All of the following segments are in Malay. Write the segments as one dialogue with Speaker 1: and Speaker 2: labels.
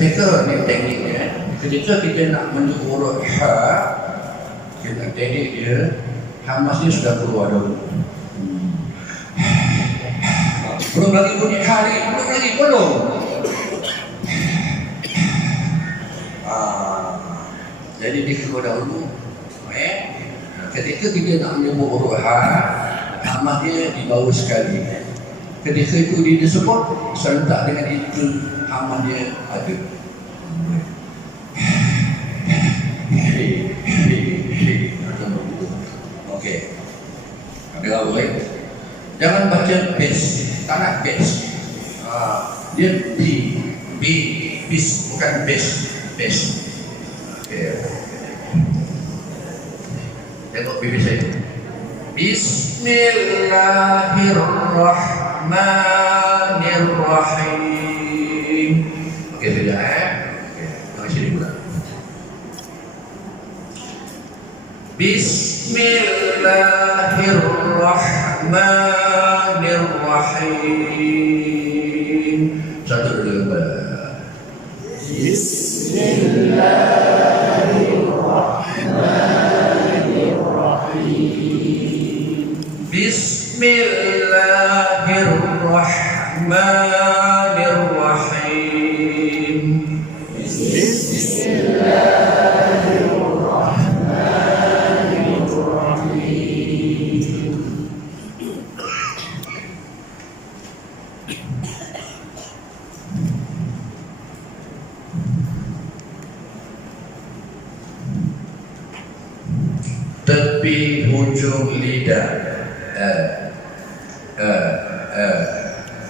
Speaker 1: ketika ni tekniknya ketika kita nak menyebut huruf ha kita teknik dia hamasnya sudah keluar dahulu belum lagi bunyi hari belum lagi belum. Ah, jadi dia keluar dahulu eh ketika kita nak menyebut huruf ha hamas dia di bawah sekali ketika itu dia disebut serentak dengan itu hamas dia ada Okey. Dengar baik. Jangan baca base, tak nak base. Dia B, B, bis bukan base, base. Okey. Tengok bibi saya. Bismillahirrahmanirrahim. Okey sudah eh. Okey, tengok sini pula. Bismillahirrahmanirrahim. Satu dua tiga. Bismillahirrahmanirrahim. Tepi hujung lidah. Al.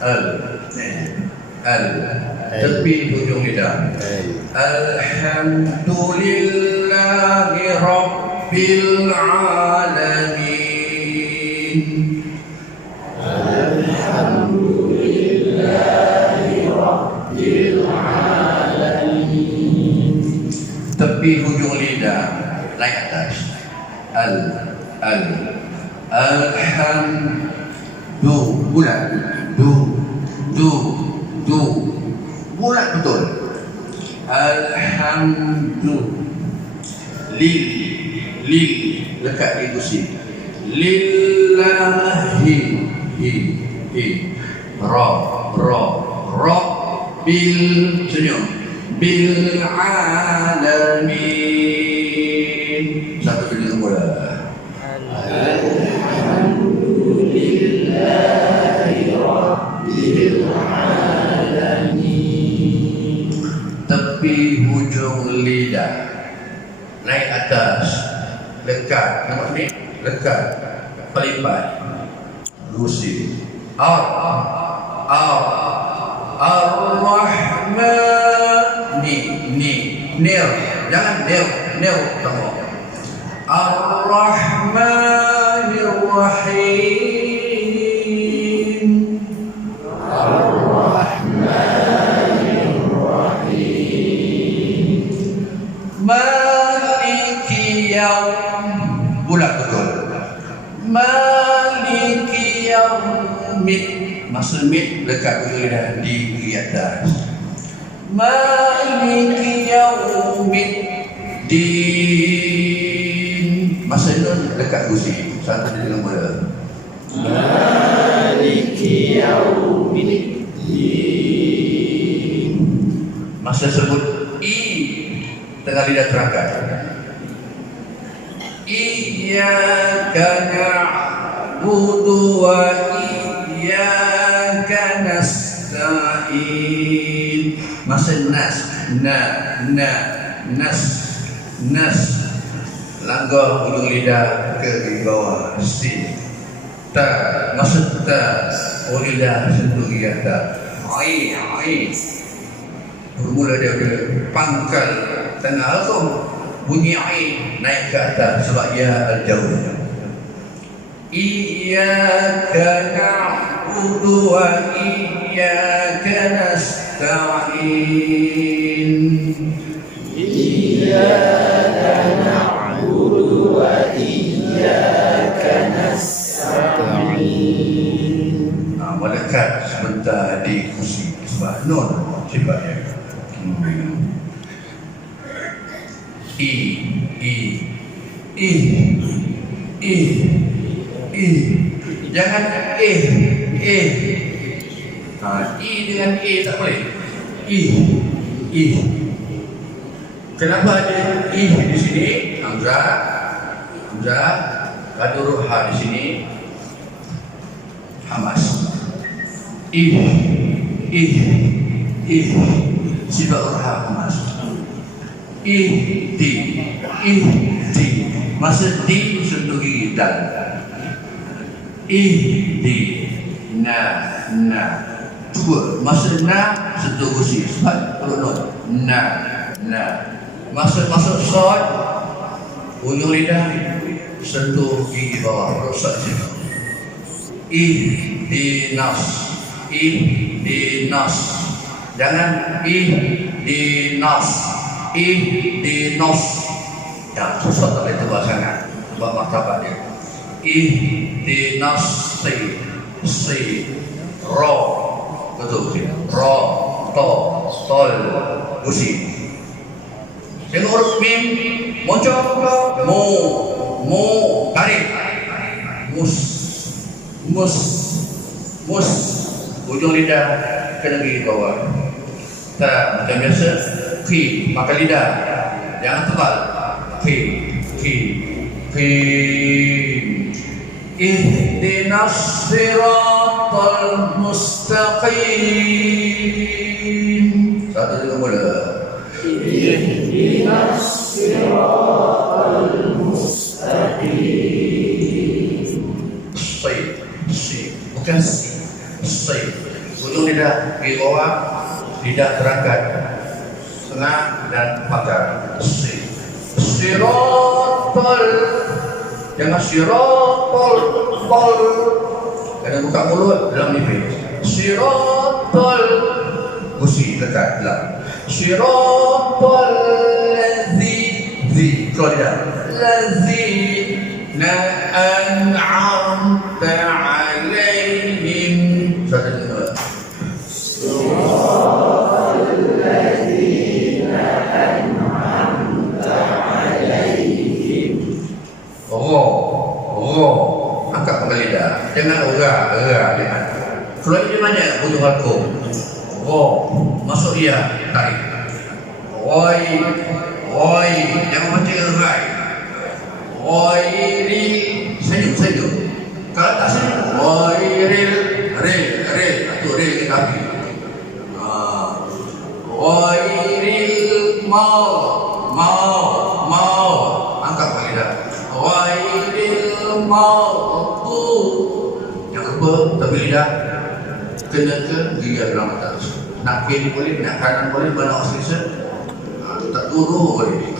Speaker 1: Al. Al. Tepi hujung lidah. Alhamdulillahi rabbil alamin. Tepi hujung lidah naik atas al al alham du bulat du du du bulat betul. Alhamdu lil lil lekat di kursi. Lillahi hi hi ra ra ra bil senyum. Bil alamin satu kali mula tepi hujung lidah naik atas lekat. Nampak ni? Lekat. Pelipat. Ar ar-rahman. Ni ni. Nir jangan nir nir tengok ar-rahmanir-rahim Maliki yaum bulat betul. Maliki yaumid masa mid dekat lidah di atas. Maliki yaumid din masa nun dekat gusi satu di dalam mula. Masa sebut i tengah lidah terangkat. Iyyaka na'budu wa iyyaka nasta'in. Masa nas, na, na, nas, nas. Langgar hujung lidah ke di bawah sin. Ta, maksud ta, lidah sentuh di atas. Ai, ai. Bermula dia ada pangkal tengah tu bunyi ain naik ke atas sebab ia al-jauh. Iyyaka na'budu wa iyyaka nasta'in. إياك نعبد وإياك نستعين Amalkan sebentar di kursi sebab non cepat ya. Hmm. I i i i i. Jangan e e ha, i dengan e tak boleh. I i. Kenapa ada I di sini? Hamzah. Hamzah. Ada ruha di sini. Hamas. I I I Sifat ruha Hamas. I D I D Masa D sentuh gigi dan. I D Na. Na. Dua. Masa na sentuh gusi Sebab perut not Na. Na Masa masuk sod Ujung lidah. Sentuh gigi bawah. Rosak sini I di nas I di nas Jangan I di nas I di nos Ya susah tak boleh tebak sangat. Sebab martabat dia. I di nas Si. Si Ro. Betul Ro. To. Tol. Usi Tengok huruf mim Muncul Mu Mu Tarik. Mus Mus Mus. Ujung lidah Kena gigi bawah. Tak macam biasa Ki Makan lidah. Jangan tebal. Ki Ki Ki Ihdinas siratal mustaqim. Satu juga mula Si Lidah terangkat Tengah dan pakar Sayyid Siratul Jangan siratul Tol Kena buka mulut dalam nipis Siratul Gusi dekat dalam Dua Roh, roh, angkat kembali dah. Jangan ora, ora jangan. Keluar di mana? Ujung aku? Roh, masuk dia, jangan macam erai. Oi, ri, senyum, senyum. Kalau tak senyum, oi, ril, ril, ril, itu ril ke kaki. Ah. Oi, ril, mau, mau, mau. Angkat kembali dah. Ghairil maghdubi Yang kedua, tepi lidah Kena ke gigi dalam mata Nak kiri boleh, nak kanan boleh, mana oksigen ha, Tak turun boleh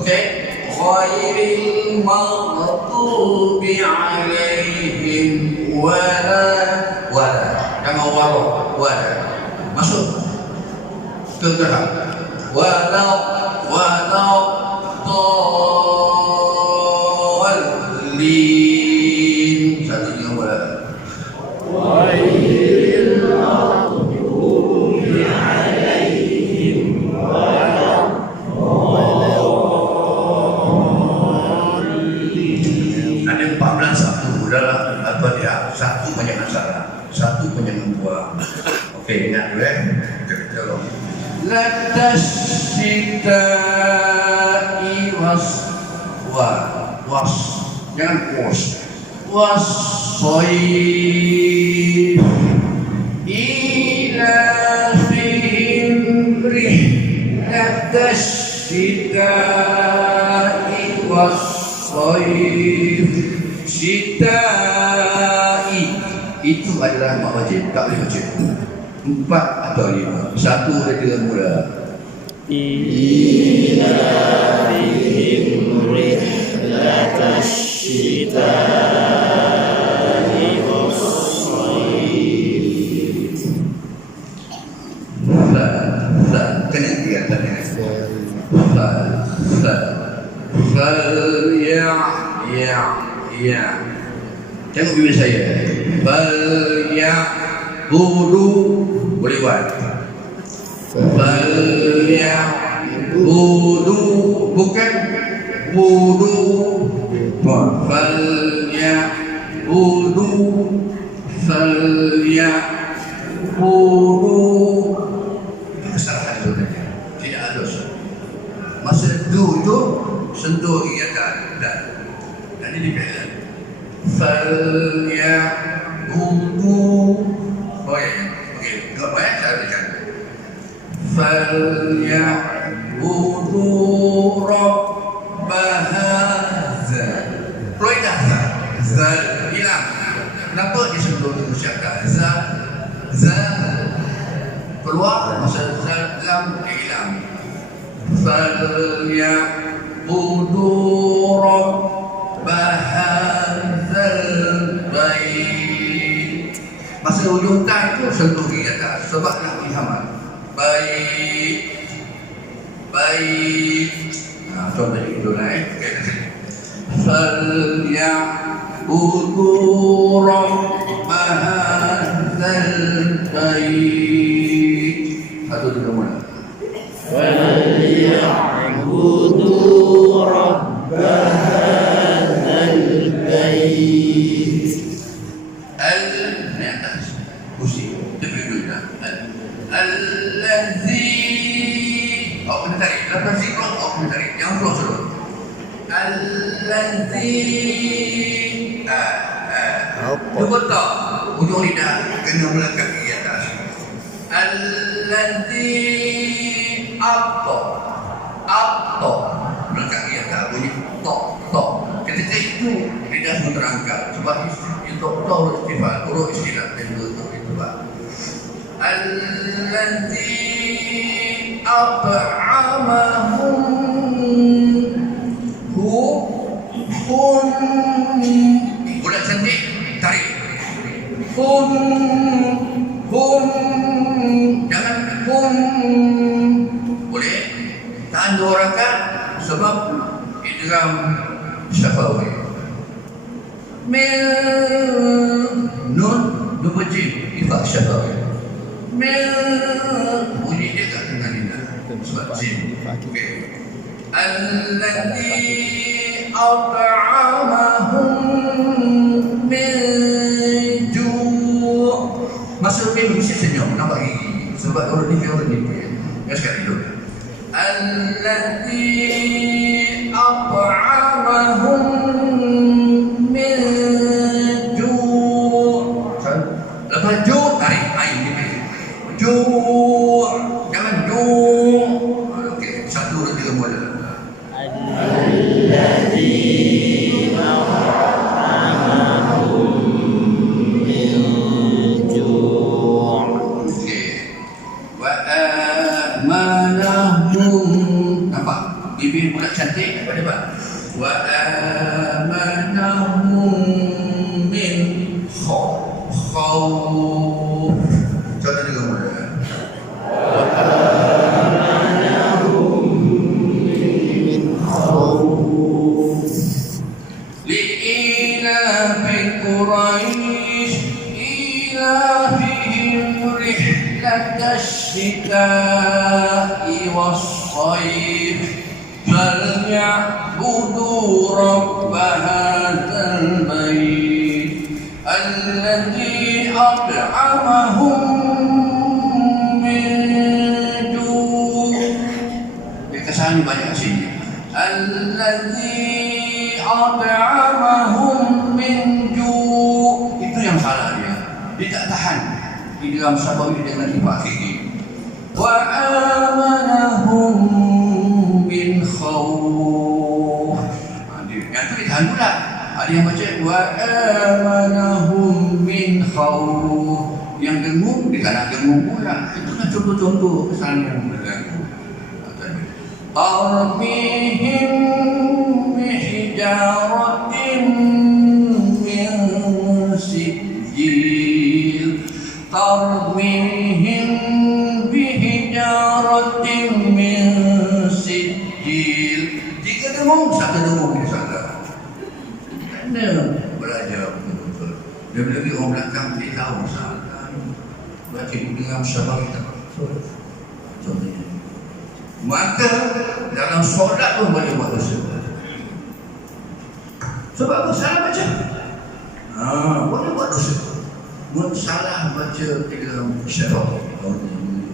Speaker 1: Okey Ghairil maghdubi alaihim Wala Wala Jangan wala Wala Masuk Ke gerak satu banyak masalah satu banyak membuang. Okey ingat dulu eh. Kita tolong latas sitai was wa was jangan was was soif. Ila fihim rih latas sitai was soif. Sitai itu adalah mak wajib tak boleh wajib empat atau lima satu dari tiga mula fa, ya, ya, ya. Tengok bibir saya. Fa, ya, budu, boleh buat. Fa, ya, wudu bukan wudu falya wudu falya wudu kesalahan itu? Tidak ada masa du itu sentuh ingatan dan dan ini beda falya wudu oh ya okey enggak banyak saya berikan فليعبدوا رب هذا Proidah Zal hilang Kenapa dia sebelum itu syakar Zal Zal Keluar masa Zal Lam dia hilang فليعبدوا رب هذا Masa hujungkan tu sentuh dia dah sebab nak dihamal. Baik. Baik. Ha, nah, so tadi itu naik. Eh. Fal ya budu rabbahal bait. Satu tiga mula. Fal ya budu rabbahal ah
Speaker 2: Apa?
Speaker 1: cuba tak ujung lidah kena melekat di atas. Allazi apa apa melekat di atas bunyi tok tok. Ketika itu lidah pun terangkat sebab itu tok istighfar. Huruf istilah dan itu itu pak allazi perasaan dua rakaat sebab idram syafawi. Mil nun dua jim ifak syafawi. Mil bunyi dia tak kena lina sebab jim okay. alladhi at'amahum min ju' masa lebih mesti senyum. Nampak gigi. Sebab orang ni orang ni kan, kan dia sekali duduk الذي أطعمهم diberi budak cantik
Speaker 2: kepada
Speaker 1: apa? Wa amanahum min khawf. Contoh dengan mudah. Wa amanahum min khawf. Li'ina fi Quraish ila fihim rihlat الشتاء والصيف فليعبدوا رب هذا البيت الذي أطعمهم من جوع Kesan banyak sini. Allazi at'amahum min ju' itu yang salah dia. Dia tak tahan di dalam sabawi dengan sifat gigi. Wa amanahum Jangan pula. Ada yang baca wa amanahum min khawf. Yang dengung di kanan dengung pula itu kan contoh-contoh kesan yang berlaku. Tarbihim mihjar Dia lebih orang belakang dia tahu salah. Baca dengan sabar kita. Contohnya. maka dalam solat pun boleh buat dosa. Sebab apa? Salah baca. Ha, boleh buat dosa. Mun salah baca oh, ni,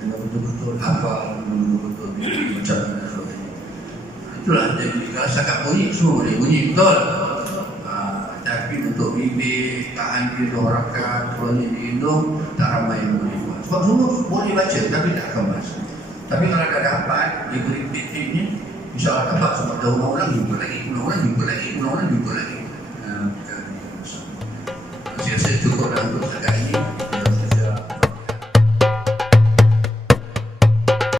Speaker 1: kena betul-betul hafal betul-betul macam itulah jadi kalau setakat bunyi semua boleh bunyi betul untuk bibir tahan diri dua rakaat kalau ni dihitung tak ramai yang boleh buat. Sebab semua boleh baca tapi tak akan baca. Tapi kalau dah dapat diberi tip-tip ni insyaAllah dapat. Sebab dah orang-orang jumpa lagi orang-orang jumpa lagi orang-orang jumpa lagi